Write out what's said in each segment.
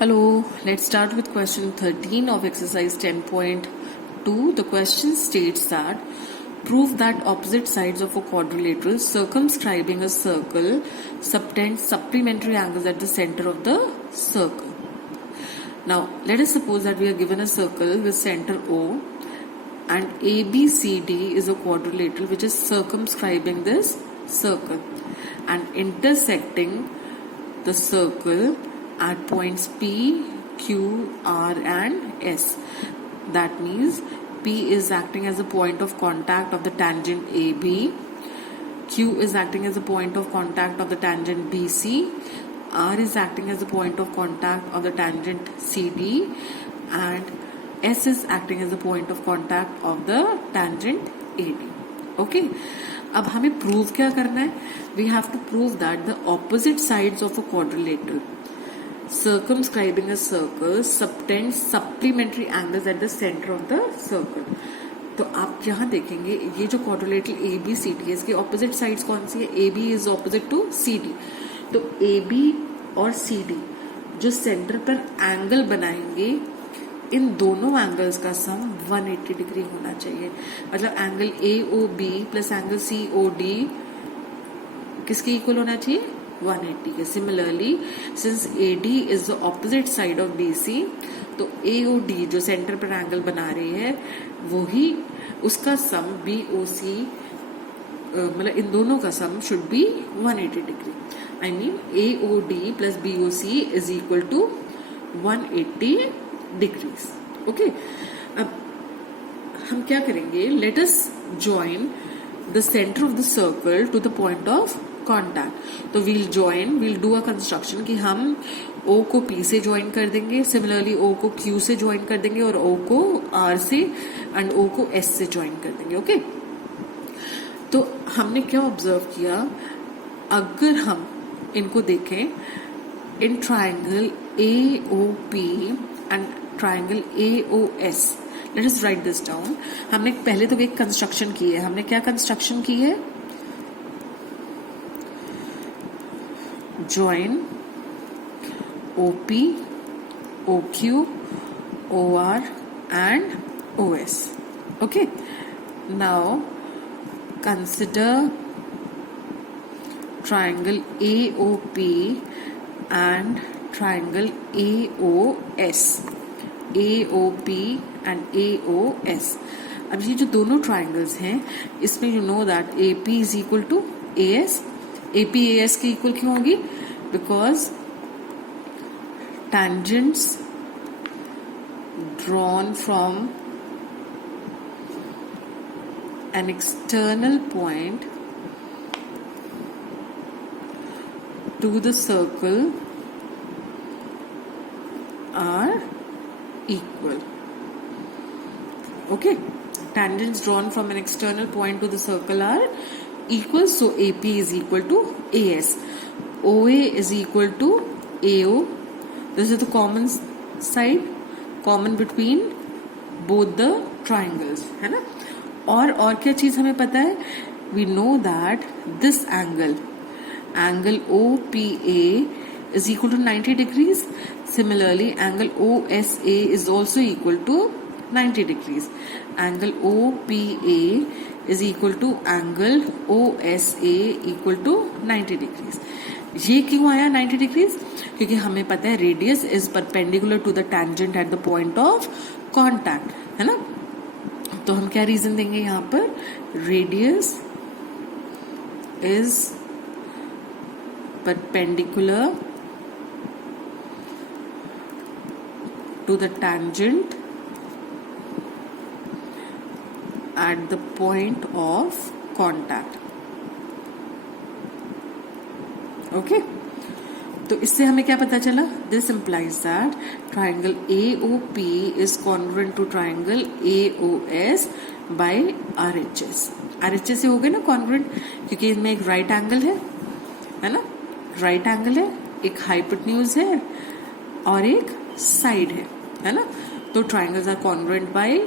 Hello, let's start with question 13 of exercise 10.2. The question states that prove that opposite sides of a quadrilateral circumscribing a circle subtend supplementary angles at the center of the circle. Now, let us suppose that we are given a circle with center O and ABCD is a quadrilateral which is circumscribing this circle and intersecting the circle at points P, Q, R and S. That means P is acting as a point of contact of the tangent AB, Q is acting as a point of contact of the tangent BC, R is acting as a point of contact of the tangent CD and S is acting as a point of contact of the tangent AD. Okay. अब हमें prove क्या करना है? We have to prove that the opposite sides of a quadrilateral circumscribing a circle subtend supplementary angles at the center of the circle. तो आप यहाँ देखेंगे ये जो quadrilateral ABCD है इसके opposite sides कौन सी है? AB is opposite to CD. तो AB और CD जो सेंटर पर एंगल बनाएंगे इन दोनों एंगल्स का सम 180 डिग्री होना चाहिए. मतलब angle AOB plus angle COD किसके इक्वल होना चाहिए? 180 के. Similarly since AD is the opposite side of BC तो AOD जो सेंटर पर एंगल बना रही है वो ही उसका सम BOC मतलब इन दोनों का sum should be 180 degree. I mean AOD plus BOC is equal to 180 degrees. Okay. अब हम क्या करेंगे? Let us join the centre of the circle to the point of contact. तो वील डू अ कंस्ट्रक्शन कि हम O को P से join कर देंगे, सिमिलरली O को Q से ज्वाइन कर देंगे और O को R से एंड O को S से ज्वाइन कर देंगे. ओके. तो हमने क्या ऑब्जर्व किया? अगर हम इनको देखें in triangle AOP and triangle AOS, let us right this down. हमने पहले तो एक कंस्ट्रक्शन की है. हमने क्या कंस्ट्रक्शन की है? join OP, OQ, OR and OS. Okay. Now consider triangle AOP and triangle AOS. AOP and AOS. अब ये जो दोनों ट्राइंगल्स हैं इसमें you know that AP is equal to AS. AP AS की इक्वल क्यों होगी? Because tangents drawn from an external point to the circle are equal. Okay. Tangents drawn from an external point to the circle are equal, so AP is equal to AS. OA is equal to AO. This is the common side, common between both the triangles, है ना? और क्या चीज हमें पता है? We know that this angle OPA is equal to 90 degrees. Similarly, angle OSA is also equal to 90 degrees. Angle OPA is equal to angle OSA equal to 90 degrees. ये क्यों आया 90 डिग्रीज? क्योंकि हमें पता है radius is perpendicular to the tangent at the point of contact, है ना? तो हम क्या रीजन देंगे यहां पर? Radius is perpendicular to the tangent at the point of contact. Okay. तो इससे हमें क्या पता चला? This implies that triangle AOP is congruent to triangle AOS by RHS. RHS से हो गए ना कॉन्ग्रुएंट, क्योंकि इनमें एक राइट एंगल है ना? राइट एंगल है, एक हाइपोटेन्यूज है और एक साइड है ना? तो triangles are congruent by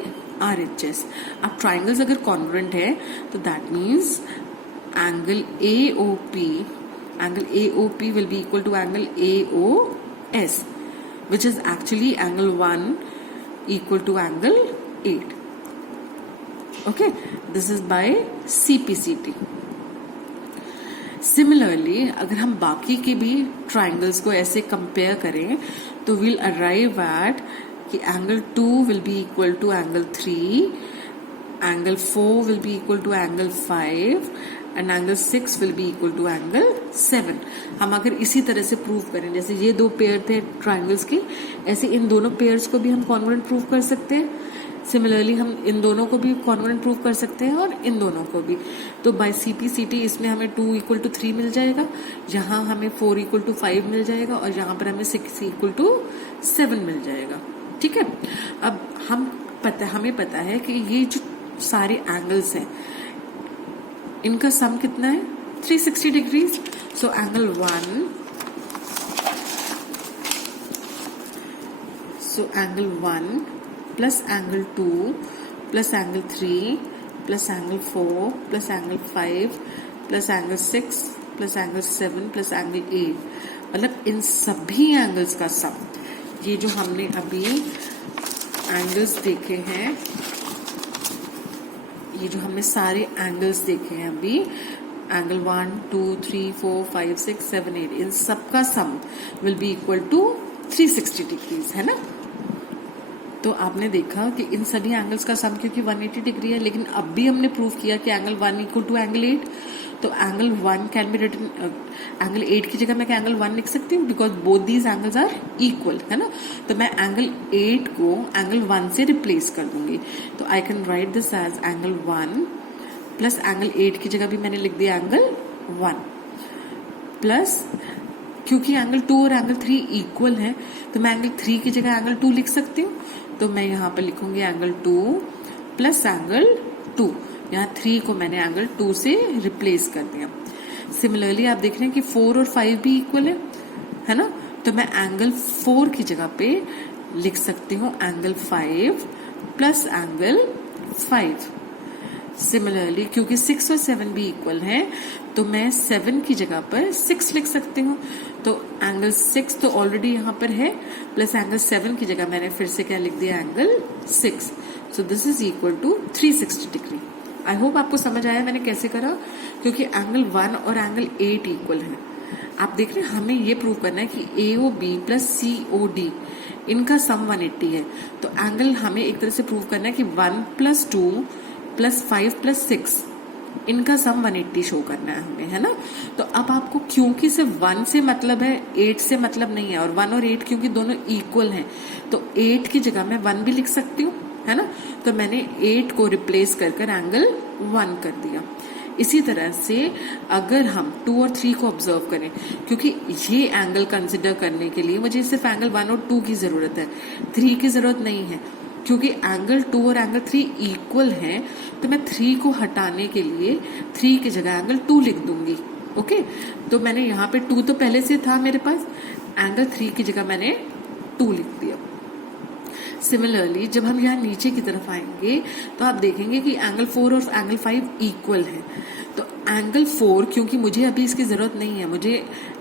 RHS. अब ट्राइंगल्स अगर कॉन्ग्रुएंट है तो that means angle AOP will be equal to angle AOS. which is actually angle 1 equal to angle 8. Okay, this is by CPCT. Similarly अगर हम बाकी के भी ट्राइंगल्स को ऐसे कंपेयर करें तो विल अराइव एट कि angle 2 will be equal to angle 3, angle 4 will be equal to angle 5 and angle 6 will be equal to angle 7. हम अगर इसी तरह से प्रूव करें, जैसे ये दो पेयर थे ट्राइंगल्स के, ऐसे इन दोनों पेयर्स को भी हम कॉन्ग्रुएंट प्रूव कर सकते हैं. सिमिलरली हम इन दोनों को भी कॉन्ग्रुएंट प्रूव कर सकते हैं और इन दोनों को भी. तो बाय CPCT इसमें हमें 2 इक्वल टू 3 मिल जाएगा, यहाँ हमें 4 इक्वल टू 5 मिल जाएगा और यहाँ पर हमें 6 इक्वल टू 7 मिल जाएगा. ठीक है. अब हमें पता है कि ये जो सारे एंगल्स हैं इनका सम कितना है, 360 degrees. So angle 1 plus angle 2 plus angle 3 plus angle 4 plus angle 5 plus angle 6 plus angle 7 plus angle 8, मतलब इन सभी एंगल्स का सम. ये जो हमने अभी एंगल्स देखे हैं, ये जो हमने सारे एंगल्स देखे हैं अभी, एंगल 1 2 3 4 5 6 7 8, इन सबका sum will be equal to 360 degrees, है ना. तो आपने देखा कि इन सभी एंगल्स का सम क्योंकि 180 डिग्री है, लेकिन अब भी हमने प्रूव किया कि एंगल 1 इक्वल टू एंगल 8. तो angle 1 can be written, angle 8 की जगह मैं क्या एंगल 1 लिख सकती हूँ, because both these angles are equal, है ना. तो मैं एंगल 8 को एंगल 1 से रिप्लेस कर दूंगी. तो I can write this as angle 1 plus angle 8 की जगह भी मैंने लिख दिया एंगल 1 प्लस, क्योंकि एंगल 2 और एंगल 3 इक्वल है तो मैं एंगल 3 की जगह एंगल 2 लिख सकती हूँ. तो मैं यहाँ पर लिखूंगी एंगल 2 प्लस एंगल 2. यहाँ 3 को मैंने एंगल 2 से रिप्लेस कर दिया. सिमिलरली आप देख रहे हैं कि 4 और 5 भी इक्वल है ना. तो मैं एंगल 4 की जगह पे लिख सकती हूँ एंगल 5 प्लस एंगल 5. सिमिलरली क्योंकि 6 और 7 भी इक्वल हैं तो मैं 7 की जगह पर 6 लिख सकती हूँ. तो एंगल 6 तो ऑलरेडी यहाँ पर है, प्लस एंगल 7 की जगह मैंने फिर से क्या लिख दिया, angle 6. So this is equal to 360 degree. I hope आपको समझ आया मैंने कैसे करा, क्योंकि एंगल 1 और एंगल 8 इक्वल है. आप देख रहे हैं हमें ये प्रूव करना है कि AOB प्लस COD इनका सम 180 है. तो एंगल हमें एक तरह से प्रूव करना है कि 1 प्लस 2 प्लस 5 प्लस 6 इनका सम 180 शो करना है हमें, है ना. तो अब आपको क्योंकि सिर्फ 1 से मतलब है, 8 से मतलब नहीं है, और 1 और 8 क्योंकि दोनों इक्वल हैं तो 8 की जगह मैं 1 भी लिख सकती हूँ, है ना. तो मैंने 8 को रिप्लेस कर एंगल 1 कर दिया. इसी तरह से अगर हम 2 और 3 को ऑब्जर्व करें, क्योंकि ये एंगल कंसिडर करने के लिए मुझे सिर्फ एंगल 1 और 2 की जरूरत है, 3 की जरूरत नहीं है. क्योंकि एंगल 2 और एंगल 3 इक्वल हैं तो मैं 3 को हटाने के लिए 3 की जगह एंगल 2 लिख दूंगी. ओके. तो मैंने यहाँ पे 2 तो पहले से था मेरे पास, एंगल 3 की जगह मैंने 2 लिख दिया. सिमिलरली जब हम यहाँ नीचे की तरफ आएंगे तो आप देखेंगे कि एंगल 4 और एंगल 5 इक्वल है. तो एंगल 4 क्योंकि मुझे अभी इसकी जरूरत नहीं है, मुझे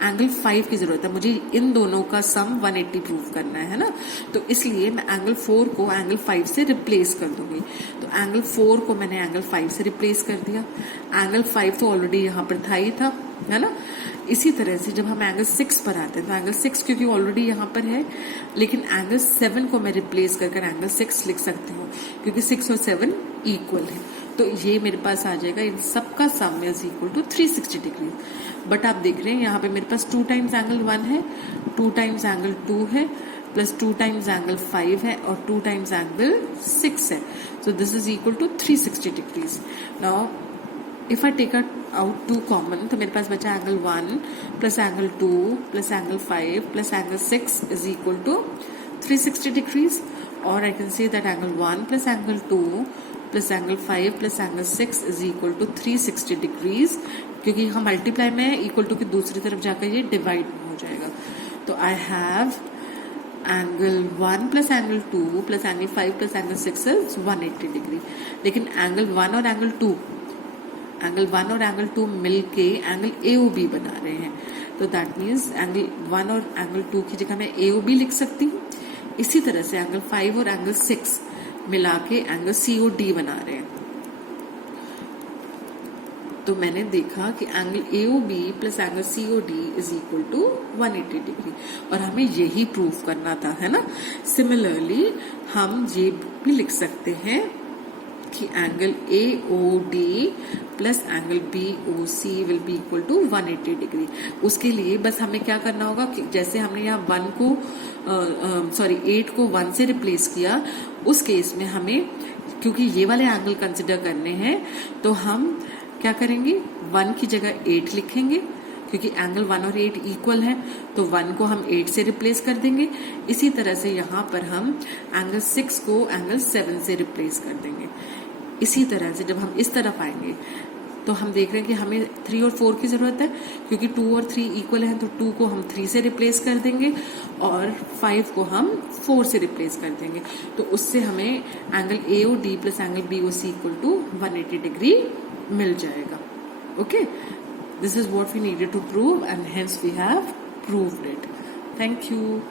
एंगल 5 की जरूरत है, मुझे इन दोनों का सम 180 प्रूव करना है ना. तो इसलिए मैं एंगल 4 को एंगल 5 से रिप्लेस कर दूंगी. तो एंगल 4 को मैंने एंगल 5 से रिप्लेस कर दिया. एंगल 5 तो ऑलरेडी यहाँ पर था ही था, है ना. इसी तरह से जब हम एंगल 6 पर आते हैं तो एंगल 6 क्योंकि ऑलरेडी यहाँ पर है, लेकिन एंगल 7 को मैं रिप्लेस कर एंगल 6 लिख सकती हूँ क्योंकि 6 और 7 इक्वल है. तो ये मेरे पास आ जाएगा, इन सबका sum is equal to 360 degree. But आप देख रहे हैं यहाँ पे मेरे पास 2 टाइम्स एंगल 1 है, 2 टाइम्स एंगल 2 है, प्लस 2 टाइम्स एंगल 5 है और 2 टाइम्स एंगल 6 है. So this is equal to 360 degrees. Now if I take out 2 common तो मेरे पास बचा angle 1 plus angle 2 plus angle 5 plus angle 6 is equal to 360 degrees. और I can say that angle 1 plus angle 2 plus angle 5 plus angle 6 is equal to 360 degrees. क्योंकि हम multiply में equal to की दूसरी तरफ जाकर ये डिवाइड हो जाएगा. तो I have angle 1 plus angle 2 plus angle 5 plus angle 6 is 180 degree. लेकिन एंगल 1 और एंगल 2 मिलके एंगल AOB बना रहे हैं. तो दैट मीन्स एंगल 1 और एंगल 2 की जगह मैं AOB लिख सकती हूँ। इसी तरह से एंगल 5 और एंगल 6 मिला के एंगल COD बना रहे हैं। तो मैंने देखा कि angle AOB plus angle COD is equal to 180 degree, और हमें यही प्रूव करना था, है ना। सिमिलरली हम ये भी लिख सकते हैं कि angle AOD plus angle BOC will be equal to 180 degree. उसके लिए बस हमें क्या करना होगा कि जैसे हमने यहाँ 8 को 1 से रिप्लेस किया, उस केस में हमें क्योंकि ये वाले एंगल कंसिडर करने हैं तो हम क्या करेंगे, 1 की जगह 8 लिखेंगे, क्योंकि एंगल 1 और 8 इक्वल है, तो 1 को हम 8 से रिप्लेस कर देंगे। इसी तरह से यहाँ पर हम एंगल 6 को एंगल 7 से रिप्लेस कर देंगे। इसी तरह से जब हम इस तरफ आएंगे तो हम देख रहे हैं कि हमें 3 और 4 की जरूरत है, क्योंकि 2 और 3 इक्वल है, तो 2 को हम 3 से रिप्लेस कर देंगे और 5 को हम 4 से रिप्लेस कर देंगे। तो उससे हमें angle AOD plus angle BOC equal to 180 degree मिल जाएगा। Okay, this is what we needed to prove and hence we have proved it. Thank you.